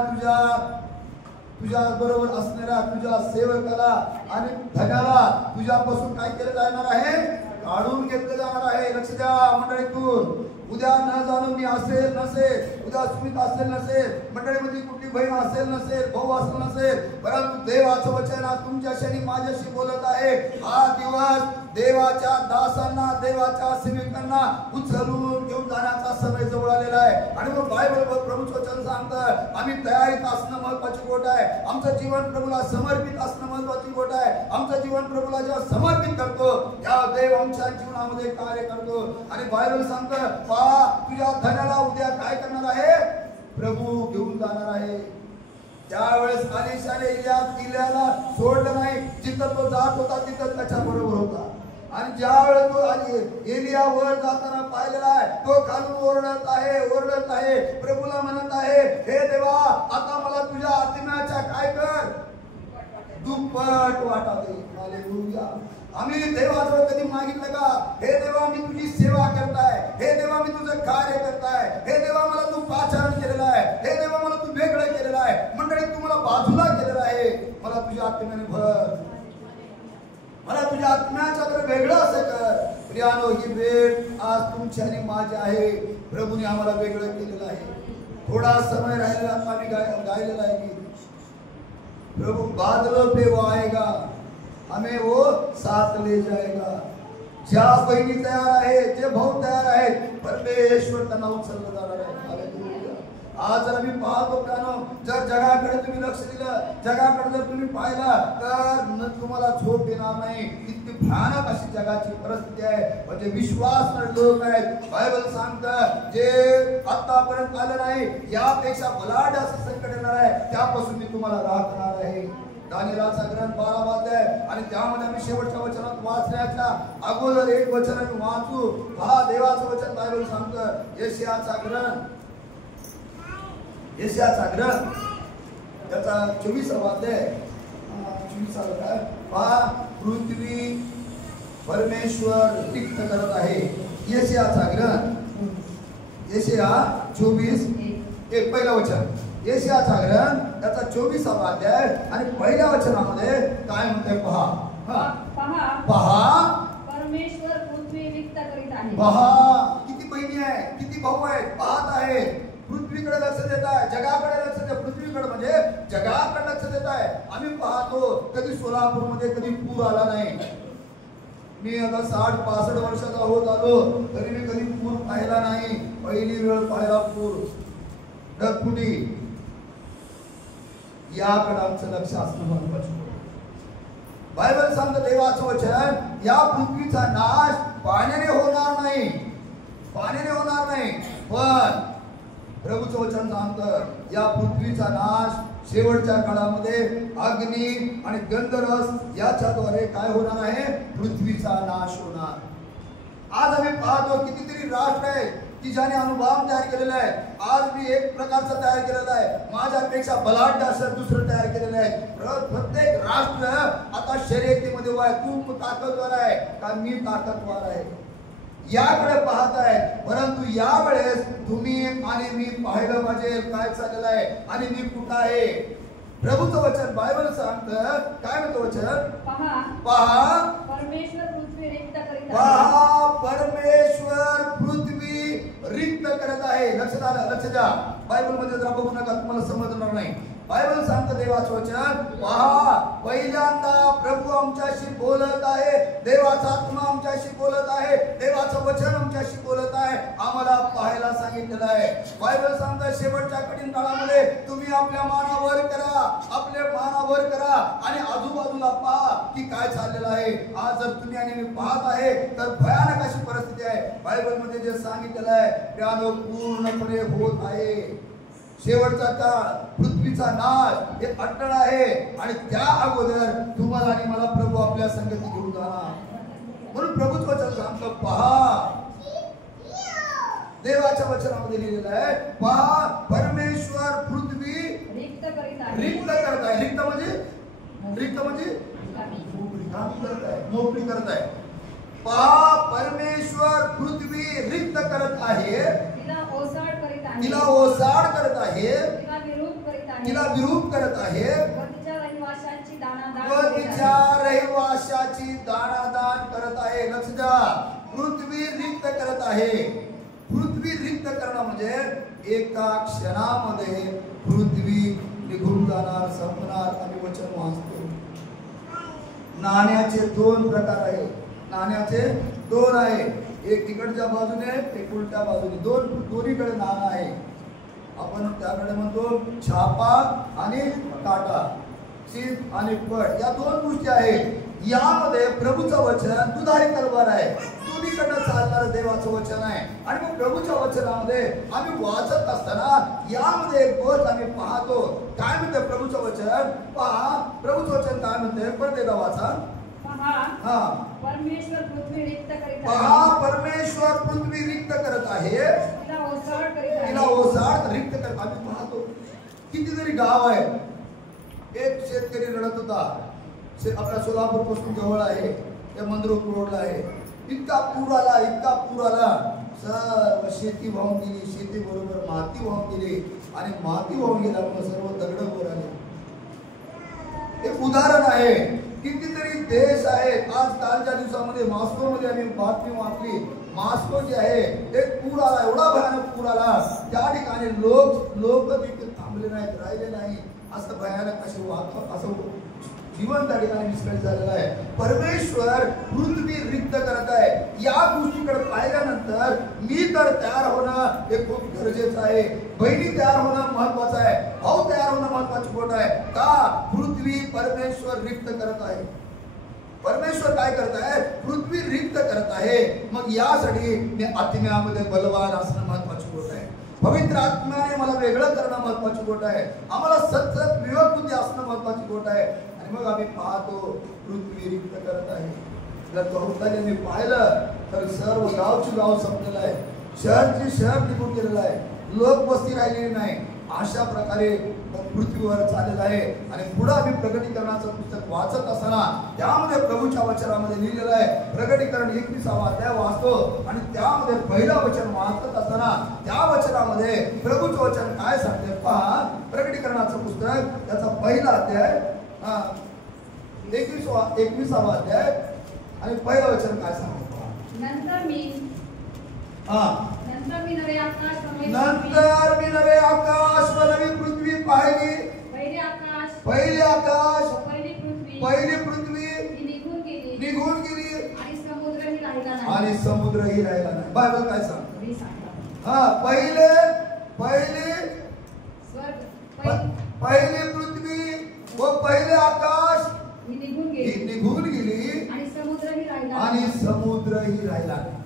तुझ्या बरोबर असणाऱ्या तुझ्या सेवकाला आणि धन्याला तुझ्यापासून काय केलं जाणार आहे? काढून घेतलं जाणार आहे. लक्ष द्या मंडळीतून, उद्या न जाणून मी असेल नसेल, उद्या सुमित असेल नसेल, मंडळीमध्ये कुठली बहीण असेल नसेल, भाऊ असेल नसेल, परंतु देवाचं वचन तुमच्याशी आणि माझ्याशी बोलत आहे. हा दिवस देवाच्या दासांना, देवाच्या सेवकांना उचलून घेऊन जाण्याचा समय जवळ आलेला आहे. आणि मग बायबल प्रभूचं वचन सांगतं, आम्ही तयारीत असणं महत्वाची गोष्ट आहे. आमचं जीवन प्रभूला समर्पित असणं महत्वाची गोष्ट आहे. आमचं जीवन प्रभूला जेव्हा समर्पित करतो, त्या देव आमच्या जीवनामध्ये कार्य करतो. आणि बायबल सांगतं, पहा तुझ्या धनाला उद्या काय करणार आहे? प्रभू घेऊन जाणार आहे. त्यावेळेस अलीशाने एलियाला सोडलं नाही. जिथं तो जात होता तिथं त्याच्या बरोबर होता. आणि ज्या वेळेस तो एलिया वर जाताना पाहिलेला आहे, तो खालून ओरडत आहे, प्रभूला म्हणत आहे, हे देवा, आता मला तुझ्या आत्म्याच्या काय कर, दुप्पट वाटा दे. हालेलुया. आम्ही देवाजवळ कधी मागितलं का, हे देवा मी तुझी सेवा करताय, हे देवा मी तुझं कार्य करताय, हे देवा मला तू पाचारण केलेलं आहे, हे देवा मला तू वेगळं केलेलं आहे, मंडळी तू मला बाजूला केलेलं आहे, मला तुझ्या आत्म्याने भर, मला तुझ्या आत्म्याच्या तर वेगळं असं कर. प्रियानो, ही वेळ आज तुमची आणि माझी आहे. प्रभूने आम्हाला वेगळं केलेलं आहे. थोडा समय राहिलेला आम्ही गायलेला आहे की प्रभु बादलों पे वो आएगा, हमें वो साथ ले जाएगा. ज्या बहिणी तयार आहेत, जे भाऊ तयार आहेत, परमेश्वर त्यांना उचललं जाणार आहे. हालेलुया. आज जर आम्ही पाहतो मित्रांनो, जर जगाकडे तुम्ही लक्ष दिलं, जगाकडे जर तुम्ही पाहिला तर तुम्हाला झोप येणार नाही. इतकी भयानक अशी जगाची परिस्थिती आहे. म्हणजे विश्वास लोक आहेत. बायबल सांगतं जे आतापर्यंत आलं नाही यापेक्षा बलाढ्य असं संकट येणार आहे, त्यापासून मी तुम्हाला राखणार आहे. दानियेलचा ग्रंथ 12 अध्याय आणि त्यामध्ये आम्ही शेवटच्या वचनात वाचण्याच्या अगोदर एक वचन आम्ही वाचू. हा देवाचं वचन बायबल सांगतं. यशायाचा ग्रंथ त्याचा 24 अध्याय 24 पहा, पृथ्वी परमेश्वर रिक्त करत आहे. यशायाचा ग्रंथ यशाया 24 पहिलं वचन. यशायाचा ग्रंथ त्याचा 24 अध्याय आणि पहिल्या वचनामध्ये काय म्हणते पहा. पहा परमेश्वर पृथ्वी रिक्त करीत आहे. पहा किती बहिणी आहेत, किती भाऊ आहेत, पाहत आहेत, पृथ्वीकडे लक्ष देत आहे, जगाकडे लक्ष देत. पृथ्वीकडे म्हणजे जगाकडे लक्ष देत आहे. आम्ही पाहतो कधी सोलापूरमध्ये कधी पूर आला नाही. मी आता 60-65 वर्षाचा होत आलो तरी मी कधी पूर पाहिला नाही. पहिली वेळ पाहिला पूर, ढगफुटी. याकडे आमचं लक्ष असणं महत्वाचं. बायबल सांगतं देवाचं वचन, या पृथ्वीचा नाश पाण्याने होणार नाही, पाण्याने होणार नाही. पण प्रभूचं वचन सांगतं या पृथ्वीचा नाश शेवटच्या काळामध्ये अग्नी आणि गंधरस याच्याद्वारे काय होणार आहे, पृथ्वीचा नाश होणार. आज आम्ही पाहतो कितीतरी राष्ट्र आहेत की ज्याने अणुबॉम्ब तयार केलेला आहे. आज मी एक प्रकारचा तयार केलेला आहे, माझ्यापेक्षा बलाढ्य असं दुसरं तयार केलेलं आहे. प्रत्येक राष्ट्र आता शर्यतीमध्ये आहे, तू ताकदवार आहे का मी ताकदवार आहे याकडे पाहत आहेत. परंतु यावेळेस तुम्ही आणि मी पाहिलं पाहिजे काय चाललेलं आहे आणि मी कुठं आहे. प्रभूचं वचन बायबल सांगतं, काय म्हणतं वचन, पहा परमेश्वर पृथ्वी रिक्त करीत आहे. पहा परमेश्वर पृथ्वी रिक्त करत आहे. लक्ष द्या. बायबल मध्ये जरा बघू नका, तुम्हाला समजणार नाही. बायबल सांगतं देवाचं वचन, पहा पहिल्यांदा प्रभू आमच्याशी बोलत आहे, देवाचा आत्मा आमच्याशी बोलत आहे, देवाचं वचन आमच्याशी बोलत आहे, आम्हाला पाहायला सांगितलेलं आहे. बायबल सांगतं शेवटच्या कठीण काळामध्ये तुम्ही आपल्या मानावर करा, आपल्या मानावर करा आणि आजूबाजूला पहा की काय चाललेलं आहे. आज जर तुम्ही आणि मी पाहत आहे तर भयानक अशी परिस्थिती आहे. बायबल मध्ये जे सांगितलेलं आहे त्यानं पूर्णपणे होत आहे. शेवटचा काळ, पृथ्वीचा नाश हे अटळ आहे आणि त्या अगोदर तुम्हाला आणि मला प्रभू आपल्या संगती घेऊन जाणार. म्हणून प्रभूचं वचन सांगतं, पहा देवाच्या वचनामध्ये लिहिलेलं आहे, पहा परमेश्वर पृथ्वी रिक्त करीत आहे. रिक्त करत आहे. रिक्त म्हणजे मोकळी करत आहे. पहा परमेश्वर पृथ्वी रिक्त करत आहे, तिला ओसाड करीत आहे, तिला ओसाड करत आहे, तिला विरूप करीत आहे, तिला विरूप करत आहे व तिच्या रहिवाशांची दानादान व तिच्या रहिवाशाची दानादान करत आहे. लक्ष द्या, पृथ्वी रिक्त करत आहे. पृथ्वी रिक्त करणं म्हणजे एका क्षणामध्ये पृथ्वी निघून जाणार, संपणार. आम्ही वचन वाचतो. नाण्याचे 2 प्रकार आहे. नाण्याचे 2 आहे. एक तिकडच्या बाजूने, एक उलट्या बाजूने. दोन्हीकडे नाणं आहे. आपण त्याकडे म्हणतो छापा आणि काटा, सीप आणि पट, या 2 गोष्टी आहेत. यामध्ये प्रभूचं वचन दुधारी तलवार आहे, दोन्हीकडनं चालणारं देवाचं वचन आहे. आणि मग प्रभूच्या वचनामध्ये आम्ही वाचत असताना यामध्ये एक गोष्ट आम्ही पाहतो. काय म्हणते प्रभूचं वचन, पहा प्रभूचं वचन काय म्हणते, परत एकदा वाचा. परमेश्वर पृथ्वी रिक्त करीत आहे. पहा परमेश्वर पृथ्वी रिक्त करत आहे, तिला ओसाड करीत आहे, तिला ओसाड रिक्त करत. आम्ही पाहतो कितीतरी गाव आहे. एक शेतकरी रडत होता, आपल्या सोलापूर पासून जवळ आहे, त्या मंद्रुप रोडला आहे. इतका पूर आला, सर्व शेती वाहून गेली, शेती बरोबर माती वाहून गेली आणि माती वाहून गेल्यामुळे सर्व दगड वर आले. एक उदाहरण आहे. कितीतरी देश आहेत. आज कालच्या दिवसामध्ये मॉस्को मध्ये आम्ही बातमी वाचली, मॉस्को जे आहे एक पूर आला, एवढा भयानक पूर आला. त्या ठिकाणी लोक तिथे थांबले नाहीत, राहिले नाही. असं भयानक असं जीवन त्या ठिकाणी विस्कळीत झालेलं आहे. परमेश्वर पृथ्वी रिक्त करत आहे. या गोष्टीकडे पाहिल्यानंतर मी तर तयार होणं हे खूप गरजेचं आहे. बहिणी तयार होणं महत्वाचं आहे. भाऊ तयार होणं महत्वाची गोष्ट आहे. का? पृथ्वी परमेश्वर रिक्त करत आहे. परमेश्वर काय करत आहे? पृथ्वी रिक्त करत आहे. मग यासाठी मी आत्म्यामध्ये बलवान असणं महत्वाची गोष्ट आहे. पवित्र आत्म्याने मला वेगळं करणं महत्वाची गोष्ट आहे. आम्हाला सतत विवेक बुद्धी असणं महत्वाची गोष्ट आहे. आणि मग आम्ही पाहतो पृथ्वी रिक्त करत आहे. जर बहुतांनी मी पाहिलं तर सर्व गावची गाव संपलेलं आहे. शहरची शहर निघून गेलेलं आहे. लोकवस्ती राहिलेली नाही. अशा प्रकारे पृथ्वीवर चाललेलं आहे. आणि पुढे आम्ही प्रकटीकरणाचं पुस्तक वाचत असताना त्यामध्ये प्रभूच्या वचनामध्ये लिहिलेलं आहे. प्रकटीकरण 21वा अध्याय वाचतो आणि त्यामध्ये पहिलं वचन वाचत असताना त्या वचनामध्ये प्रभूचं वचन काय सांगते पहा. प्रकटीकरणाचं पुस्तक त्याचा पहिला अध्याय 21वा अध्याय आणि पहिलं वचन काय सांगते. नंतर मी नवे आकाश व नवी पृथ्वी पाहिली. पहिले आकाश पहिली पृथ्वी निघून गेली आणि समुद्रही राहिला नाही. बायबल काय सांगते? पहिली पृथ्वी व पहिले आकाश निघून गेली आणि समुद्रही राहिला नाही.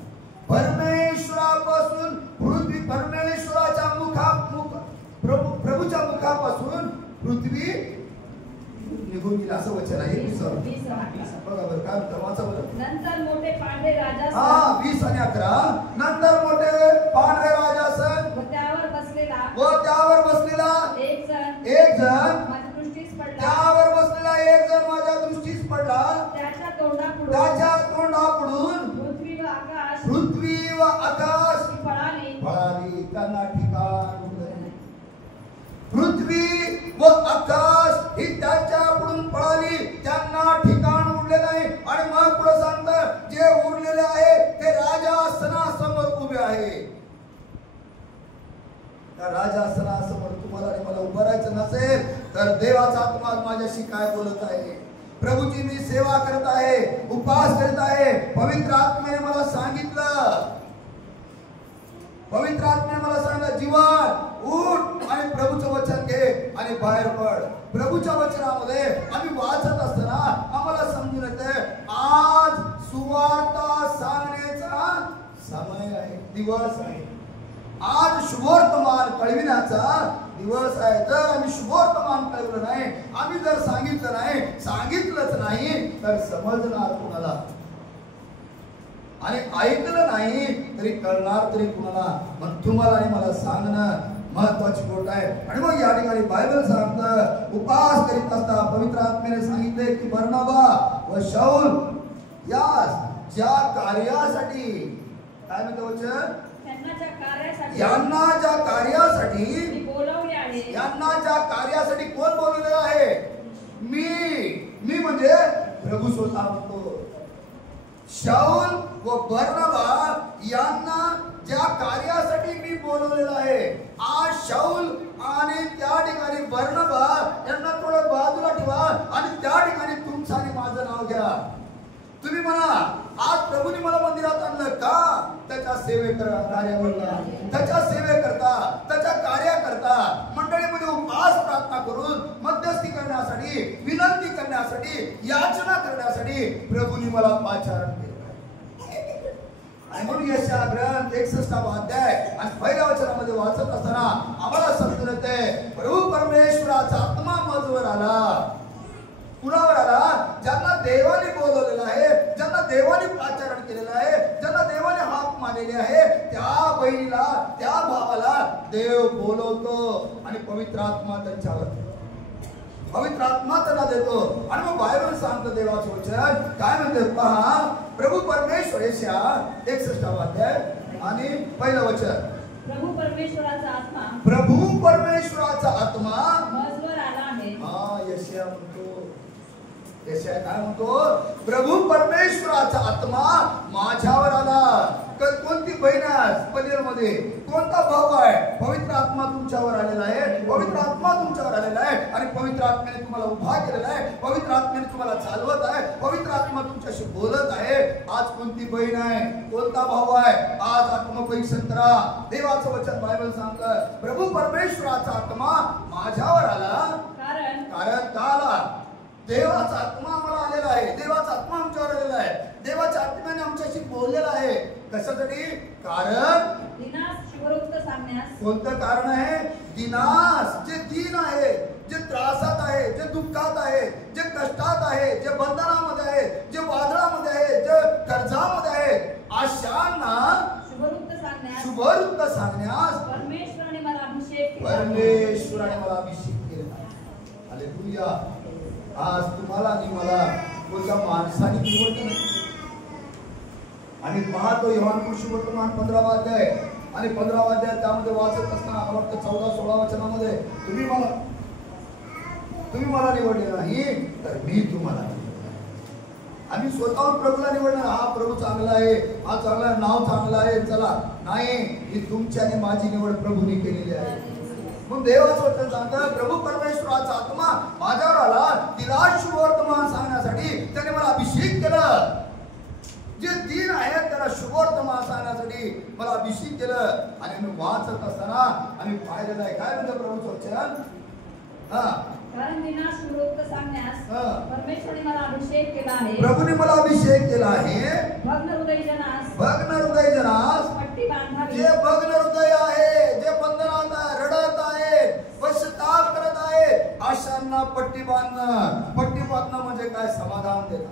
परमेश्वरापासून पृथ्वी परमेश्वराच्या प्रभूच्या मुखापासून पृथ्वी निघून गेली असं वचन आहे. बघा बरं काय धर्माचं बरं. नंतर मोठे पांढरे राजा 20 आणि 11. नंतर मोठे पांढरे राजासन व त्यावर बसलेला एक जण माझ्या दृष्टीस पडला. त्यावर बसलेला एक जण माझ्या दृष्टीस पडला. त्याच्या तोंडापुढून पृथ्वी व आकाश पळाली. त्यांना ठिकाण. पृथ्वी व आकाश ही त्याच्या पुढून पळाली. त्यांना ठिकाण उरले नाही. आणि मग पुढे सांगतात जे उरलेले आहे ते राजासनासमोर उभे आहे. त्या राजासनासमोर तुम्हाला आणि मला उभं राहायचं नसेल तर देवाचा आत्मा माझ्याशी काय बोलत आहे. प्रभूची मी सेवा करत आहे, उपवास करत आहे. पवित्र आत्म्याने मला सांगितलं जीवन उठ आणि प्रभूचं वचन घे आणि बाहेर पड. प्रभूच्या वचनामध्ये आम्ही वाचत असताना आम्हाला समजून येते आज सुवार्ता सांगण्याचा समय आहे, दिवस आहे. आज शुभवर्तमान कळविण्याचा दिवस आहे. जर आम्ही शुभवर्तमान कळवलं नाही, आम्ही जर सांगितलंच नाही तर समजणार कुणाला आणि ऐकलं नाही तरी कळणार तरी कुणाला. मग तुम्हाला आणि मला सांगणं महत्वाची गोष्ट आहे. आणि मग या ठिकाणी बायबल सांगतं उपवास करीत असता पवित्र आत्म्याने सांगितले की बर्नबा व शाऊल या ज्या कार्यासाठी काय म्हणतो वचन यांना ज्या कार्यासाठी कोण बोलवलेलं आहे. मी म्हणजे प्रभू स्वतः म्हणतो. शाऊल व बर्नबा यांना ज्या कार्यासाठी मी बोलवलेलं आहे. आज शाऊल आणि त्या ठिकाणी बर्नबा यांना थोडं बाजूला ठेवा आणि त्या ठिकाणी तुमचं आणि माझं नाव घ्या. तुम्ही म्हणा आज प्रभूने मला मंदिरात आणलं का? त्याच्या कार्याकरता, त्याच्या सेवेकरता, त्याच्या कार्याकरता मंडळीमध्ये उपवास प्रार्थना करून मध्यस्थी करण्यासाठी, विनंती करण्यासाठी, याचना करण्यासाठी प्रभूने मला पाचारण केलं. आणि म्हणून यशाया ग्रंथ 61वा अध्याय आणि पहिल्या वचनामध्ये वाचत असताना आम्हाला समजून येते प्रभू परमेश्वराचा आत्मा माझवर आला. कुणावर आला? ज्यांना देवाने बोलवलेलं आहे, ज्यांना देवाने पाचारण केलेलं आहे, ज्यांना देवाने हाक मारलेली आहे, त्या बहिणीला, त्या भावाला देव बोलवतो आणि पवित्र आत्मा त्यांच्यावर त्यांना देतो. आणि मग बायबल सांगतो देवाचं वचन काय म्हणते पहा. प्रभू परमेश्वर यशाया 61वा अध्याय आणि पहिलं वचन. प्रभू परमेश्वराचा आत्मा माझवर आला आहे. यशाया म्हणतो, यशाया काय म्हणतो? प्रभू परमेश्वराचा आत्मा माझ्यावर आला. कोणती बहीण आहे पनेरमध्ये, कोणता भाऊ आहे, पवित्र आत्मा तुमच्यावर आलेला आहे, पवित्र आत्मा तुमच्यावर आलेला आहे आणि पवित्र आत्म्याने तुम्हाला उभा केलेला आहे, पवित्र आत्म्याने तुम्हाला चालवत आहे, पवित्र आत्मा तुमच्याशी बोलत आहे. आज कोणती बहीण आहे, कोणता भाऊ आहे, आज आत्मपरीक्षण करा. देवाचं वचन बायबल सांगतं प्रभू परमेश्वराचा आत्मा माझ्यावर आला, कारण का आला? देवाचा आत्मा आम्हाला आलेला आहे, देवाचा आत्मा आमच्यावर आलेला आहे, देवाच्या आत्म्याने आमच्याशी बोललेला आहे. कशासाठी? कारण कोणतं कारण आहे? दिनास, जे दीन आहे, जे त्रासात आहे, जे दुःखात आहे, जे कष्टात आहे, जे बंधनामध्ये आहे, जे वादळामध्ये आहे, जे कर्जामध्ये आहे, अशांना शुभवृत्त सांगण्यास परमेश्वराने मला अभिषेक केला. हालेलुया. आज तुम्हाला आणि मला कोणत्या माणसाने निवडलं नाही. आणि पाहतो योहान सुवर्तमान 15वा अध्याय आणि 15वा अध्याय त्यामध्ये वाचत असताना मला वाटतं 14-16 वचनामध्ये तुम्ही मला निवडले नाही तर मी तुम्हाला आम्ही स्वतःहून प्रभूला निवडणार. हा प्रभू चांगला आहे, हा चांगला नाव चांगला आहे, चला. नाही, ही तुमची आणि माझी निवड प्रभूने केलेली आहे. मग देवाचं वचन सांगतं प्रभू परमेश्वराचा आत्मा माझ्यावर आला, तिला शुभवर्तमान सांगण्यासाठी त्याने मला अभिषेक केलं. जे दीन आहेत त्याला शुभवर्तमान सांगण्यासाठी मला अभिषेक केलं. आणि मी वाचत असताना आम्ही पाहिलेलं आहे काय म्हणतं प्रभूचं वचन? कारण दिनास शुभवृत्त सांगण्यास परमेश्वराने मला अभिषेक केला आहे. प्रभूने मला अभिषेक केला आहे. भग्न हृदय जनास पट्टी बांधावी. जे भग्न हृदय आहे, जे बंधनात आहे, रडत आहे, पश्चाताप करत आहे, अशांना पट्टी बांधणं. पट्टी बांधणं म्हणजे काय? समाधान देणं.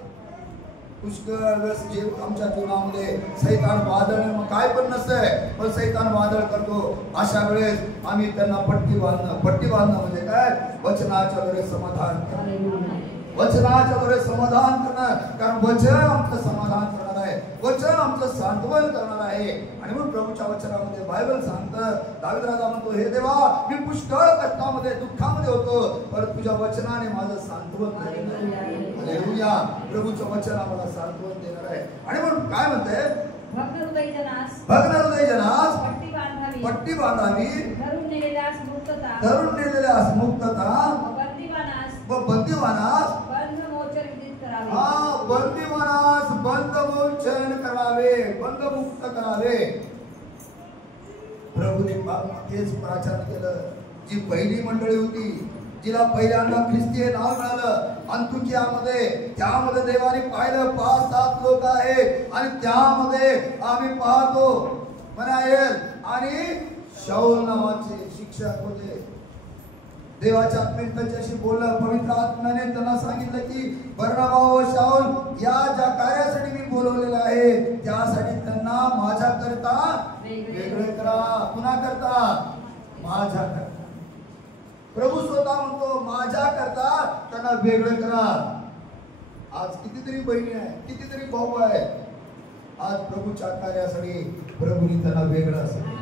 पुष्कळ वेळेस जे आमच्या जीवनामध्ये सैतान वादळ काय पण नसतंय, पण सैतान वादळ करतो. अशा वेळेस आम्ही त्यांना पट्टी बांधणं. पट्टी बांधणं म्हणजे काय? वचनाच्या द्वारे समाधान करणं. वचनाच्या द्वारे समाधान करणं. कारण वचन आमचं समाधान करणार आहे, वचन आमचं सांत्वन करणार आहे. आणि म्हणून प्रभूच्या वचनामध्ये बायबल सांगतं, दावीद राजा म्हणतो, हे देवा, मी पुष्कळ कष्टामध्ये दुःखामध्ये होतो, परंतु तुझ्या वचनाने माझं सांत्वन केलं. हालेलुया. प्रभूचं वचन आम्हाला सांत्वन देणार आहे. आणि म्हणून काय म्हणते? भग्न हृदय जनास पट्टी बांधावी. धरून नेलेल्यास मुक्तता व बंदिवानास बंदिवानास बंदमोचन करावे, बंदमुक्त करावे. प्रभूने तेच प्राचार केलं. जी पहिली मंडळी होती, जिला पहिल्यांदा ख्रिस्ती हे नाव मिळालं अंतुकियामध्ये, त्यामध्ये देवाने पाहिलं 5-7 लोक आहेत आणि त्यामध्ये आम्ही पाहतो मनाएल आणि शाऊल नावाचे शिक्षक होते. देवाच्या आत्म्याने त्यांच्याशी बोललं. पवित्र आत्म्याने त्यांना सांगितलं की बर्नबा व शाऊल या ज्या कार्यासाठी मी बोलवलेलं आहे त्यासाठी त्यांना माझ्याकरता वेगळे करा. कुणाकरता? माझ्याकरता. प्रभू स्वतः म्हणतो माझ्याकरता त्यांना वेगळे करा. आज कितीतरी बहिणी आहे, कितीतरी भाऊ आहे, आज प्रभूच्या कार्यासाठी प्रभूने त्यांना वेगळं असेल.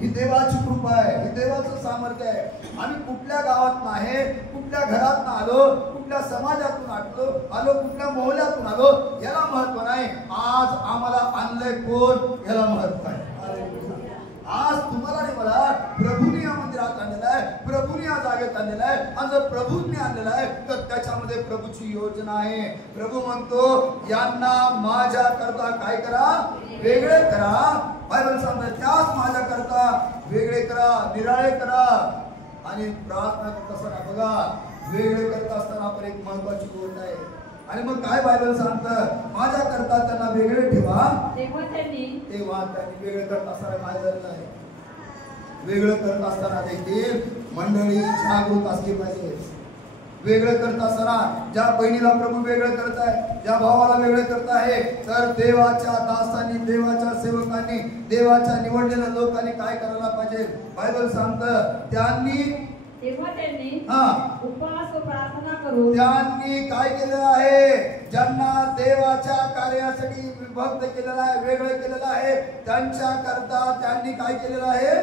ही देवाची कृपा आहे, ही देवाचं सामर्थ्य आहे. आम्ही कुठल्या गावात नाही, कुठल्या घरात आलो, कुठल्या समाजातून आलो, कुठल्या मोहल्यातून आलो, याला महत्व नाही. आज आम्हाला आणलंय कोण याला महत्व आहे. आज तुम्हाला आणि मला प्रभूने या मंदिरात आणलेलं आहे, प्रभूने या जागेत आणलेलं आहे. आणि जर प्रभूने आणलेलं आहे तर त्याच्यामध्ये प्रभूची योजना आहे. प्रभू म्हणतो यांना माझ्या करता काय करा? वेगळे करा. बायबल सांगते त्याच माझ्या करता वेगळे करा, निराळे करा. आणि प्रार्थना करत असताना बघा, वेगळे करत असताना आपण एक महत्वाची गोष्ट आहे. आणि मग काय बायबल सांगतं? माझ्या करता त्यांना वेगळे ठेवा. तेव्हा त्यांनी वेगळे करत असताना काय झालेलं आहे? वेगळं करत असताना देखील मंडळी जागृत असली पाहिजे. वेगळं करत असताना ज्या बहिणीला प्रभू वेगळं करत आहे, ज्या भावाला वेगळं करत आहे, तर देवाच्या दासांनी, देवाच्या सेवकांनी, देवाच्या निवडलेल्या लोकांनी काय करायला पाहिजे? बायबल सांगतं तेव्हा त्यांनी उपवास व प्रार्थना करून त्यांनी काय केलेलं आहे? ज्यांना देवाच्या कार्यासाठी विभक्त केलेला आहे, वेगळं केलेलं आहे, त्यांच्या करता त्यांनी काय केलेलं आहे?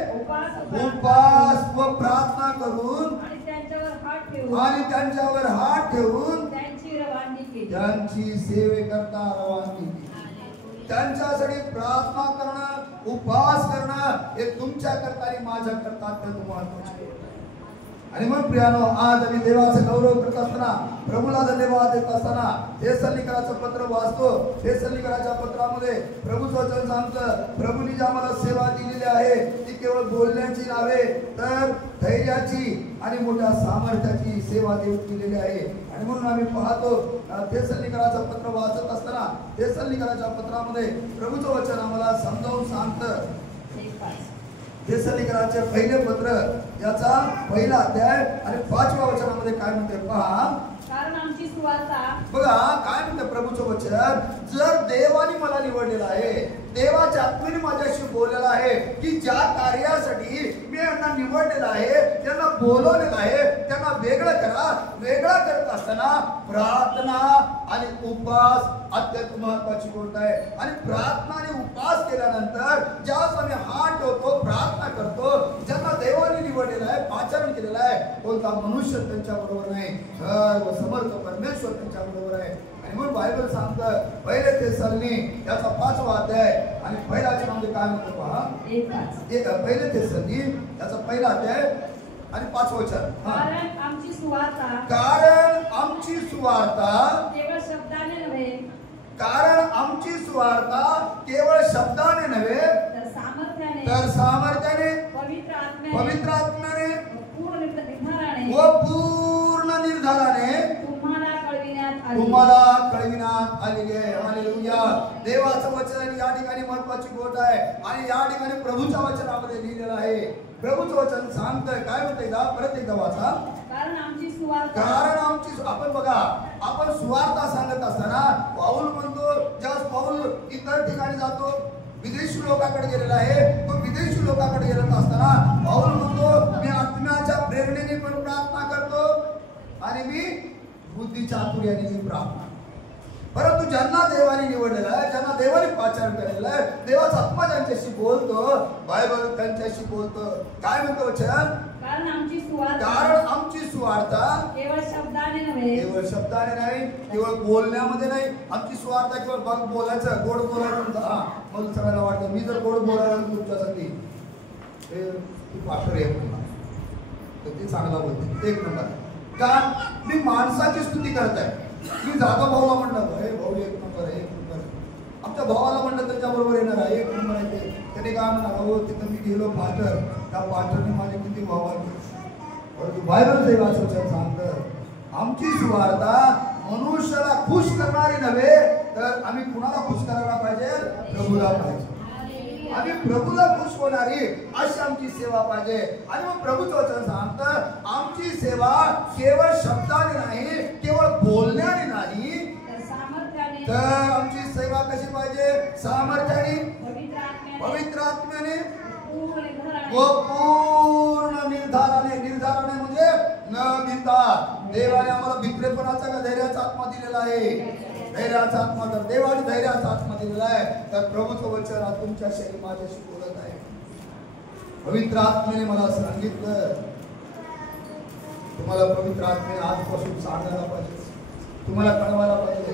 उपवास व प्रार्थना करून आणि त्यांच्यावर हात ठेवून त्यांची रवानगी केली, त्यांची सेवेकरता रवानगी केली. त्यांच्यासाठी प्रार्थना करणं, उपवास करणं हे तुमच्या करता आणि माझ्या करता अत्यंत महत्त्वाचे आहे. आणि मग प्रियानो, आज आम्ही देवाचा गौरव करत असताना, प्रभूला धन्यवाद देत असताना थेसलोनिकराचं पत्र वाचतो. थेसलोनिकराच्या पत्रामध्ये प्रभूचं वचन सांगतं, प्रभूंनी जी आम्हाला सेवा दिलेली आहे ती केवळ बोलण्याची नव्हे तर धैर्याची आणि मोठ्या सामर्थ्याची सेवा देऊन दिलेली आहे. आणि म्हणून आम्ही पाहतो थेसलोनिकराचं पत्र वाचत असताना थेसलोनिकराच्या पत्रामध्ये प्रभूचं वचन आम्हाला समजावून सांगतं. थेसलोनिकराचे पहिले पत्र याचा पहिला अध्याय आणि 5व्या वचनामध्ये काय म्हणते पहा. कारण आमची सुवार्ता, बघा काय म्हणते प्रभूचं वचन, जर देवाने मला निवडलेलं आहे, देवाच्या आत्म्याने माझ्याशी बोललेला आहे की ज्या कार्यासाठी मी यांना निवडलेलं आहे, त्यांना बोलवलेलं आहे, त्यांना वेगळं करा. वेगळं करत असताना प्रार्थना आणि उपवास अत्यंत महत्वाची गोष्ट आहे. आणि प्रार्थना आणि उपवास केल्यानंतर ज्यावेळेस आम्ही हात ठेवतो, प्रार्थना करतो, ज्यांना देवाने निवडलेलं आहे, पाचारण केलेलं आहे, कोणता मनुष्य त्यांच्या बरोबर नाही, सर्व समर्थ परमेश्वर त्यांच्या बरोबर आहे. आणि म्हणून बायबल सांगतं पहिले थेसलोनी याचा 5वा अध्याय आणि पहिला वचनामध्ये काय म्हणतो पहा. पहिले थेसलोनी याचा पहिला अध्याय आणि 5वं वचन. कारण आमची सुवार्ता, कारण आमची सुवार्ता केवळ शब्दाने नव्हे, कारण आमची सुवार्ता केवळ शब्दाने नव्हे तर सामर्थ्याने पवित्र आत्म्याने पूर्ण निर्धाराने तुम्हाला कळविण्यात आलेली आहे. हालेलुया. देवाचं वचन या ठिकाणी महत्वाची गोष्ट आहे. आणि या ठिकाणी प्रभूच्या वचनामध्ये लिहिलेलं आहे. प्रभूचं वचन सांगतंय काय म्हणतंय का, परत एकदा वाचा. कारण आमची सुवार्ता, आपण बघा, आपण सुवार्ता सांगत असताना पाऊल म्हणतो, ज्यावेळेस पाऊल इतर ठिकाणी जातो, विदेशी लोकांकडे गेलेला आहे, तो विदेशी लोकांकडे गेलेला असताना पाऊल म्हणतो मी आत्म्याच्या प्रेरणेने पण प्रार्थना करतो आणि मी बुद्धीच्या चातुर्याने मी प्रार्थना. परंतु ज्यांना देवाने निवडलेलं आहे, ज्यांना देवाने पाचारण केलेलं आहे, देवाचा आत्मा ज्यांच्याशी बोलतो, बायबल त्यांच्याशी बोलतो. काय म्हणतो वचन, कारण आमची सुवार्ता केवळ शब्दाने नाही, केवळ बोलण्यामध्ये नाही. आमची सुवार्ता केवळ बोलायचं, गोड बोलायचं. हा, मला सगळ्यांना वाटतं मी जर गोड बोलायला तुमच्यासाठी पाठर एक तर ते चांगला बोलते, 1 नंबर. का मी माणसाची स्तुती करताय. मी जाधव भाऊला म्हणलं, हे भाऊ 1 नंबर, 1 नंबर. आमच्या भावाला म्हणलं त्याच्या बरोबर येणार आहे, 1 नंबर आहे ते. त्याने काय म्हणणार, हो तिथं मी गेलो पाठर, त्या पाठरने माझे किती भाव आले. परंतु बायबल देवाचं वचन सांगतं आमची सुवार्ता मनुष्याला खुश करणारी नव्हे तर आम्ही कुणाला खुश करायला पाहिजे, प्रभूला पाहिजे. आम्ही प्रभूला खुश होणारी अशी आमची सेवा पाहिजे. आणि मग प्रभूचं वचन सांगतं आमची सेवा केवळ शब्दाने नाही, केवळ बोलण्याने नाही, तर आमची सेवा कशी पाहिजे, सामर्थ्याने, पवित्र आत्म्याने व पूर्ण निर्धाराने. निर्धाराने म्हणजे न भीता. देवाने आम्हाला भित्रेपणाचा का धैर्याचा आत्मा दिलेला आहे, धैर्याचा आत्मा. तर देवाने धैर्याचा आत्मा दिलेला आहे. तर प्रभूचं वचन आज तुमच्याशी माझ्याशी बोलत आहे. पवित्र आत्म्याने मला सांगितलं, तुम्हाला पवित्र आत्म्याने आजपासून सांगायला पाहिजे, तुम्हाला कळवायला पाहिजे.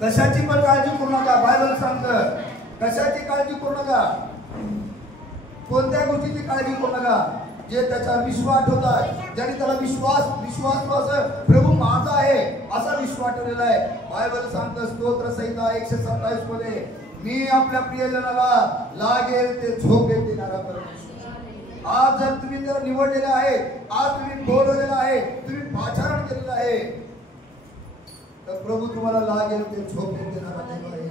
कशाची पण काळजी करू नका. बायबल सांगतं कशाची काळजी करू नका, कोणत्या गोष्टीची काळजी करू नका. जे त्याचा विश्वास ठेवतात, ज्याने त्याला विश्वास प्रभू माझा आहे असा विश्वास ठेवलेला आहे. बायबल सांगतं स्तोत्र संहिता 127 मध्ये मी आपल्या प्रियजनाला लागेल ते झोप देणारा परमेश्वर. आज जर तुम्ही जर निवडलेले आहे, आज तुम्ही बोलवलेलं आहे, तुम्ही पाचारण केलेलं आहे, तर प्रभू तुम्हाला लागेल ते झोप देणारा देव आहे.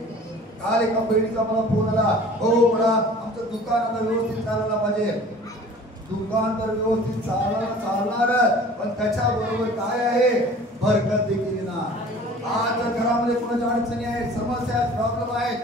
काल एका बहिणीचा मला फोन आला, हो मला आमचं दुकान आता व्यवस्थित चालायला पाहिजे. दुकान तर व्यवस्थित चालणार, पण त्याच्या बरोबर काय आहे, बरकत देखील ना. आज घरामध्ये कोणाच्या अडचणी आहेत, समस्या आहेत, प्रॉब्लेम आहेत,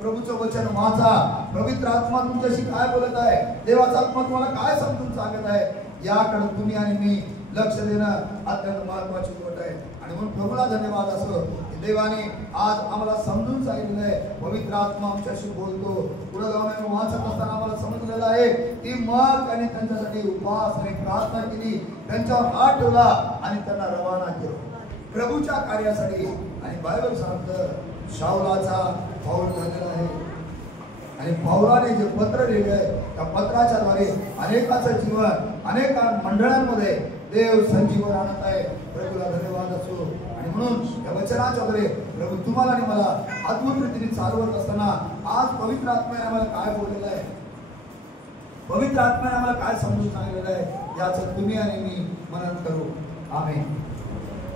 प्रभूचं वचन वाचा. पवित्र आत्मा तुमच्याशी काय बोलत आहे, देवाचा आत्मा तुम्हाला काय समजून सांगत आहे, याकडे तुम्ही आणि मी लक्ष देणं अत्यंत महत्वाची गोष्ट आहे. आणि म्हणून प्रभूला धन्यवाद असो, देवाने आज आम्हाला समजून सांगितलं आहे. पवित्र आत्मा आमच्याशी बोलतो. पुढे जाऊन आम्ही वाचत असताना आम्हाला समजलेलं आहे की मग आणि त्यांच्यासाठी उपवास आणि प्रार्थना केली, त्यांच्यावर हात ठेवला आणि त्यांना रवाना केलं प्रभूच्या कार्यासाठी. आणि बायबल सांगतं शाऊलाचा पाऊल झालेला आहे आणि पौलाने जे पत्र लिहिले आहे त्या पत्राच्या द्वारे अनेकांचं जीवन अनेक मंडळांमध्ये देव संजीवन आणत आहे. प्रभूला धन्यवाद असो. आणि म्हणून या वचनाच्या द्वारे प्रभू तुम्हाला आणि मला अद्भुत रीतीने चालवत असताना आज पवित्र आत्म्याने आम्हाला काय बोललेलं आहे, पवित्र आत्म्याने आम्हाला काय समजून सांगितलेलं आहे, याचं तुम्ही आणि मी मनन करू. आमेन.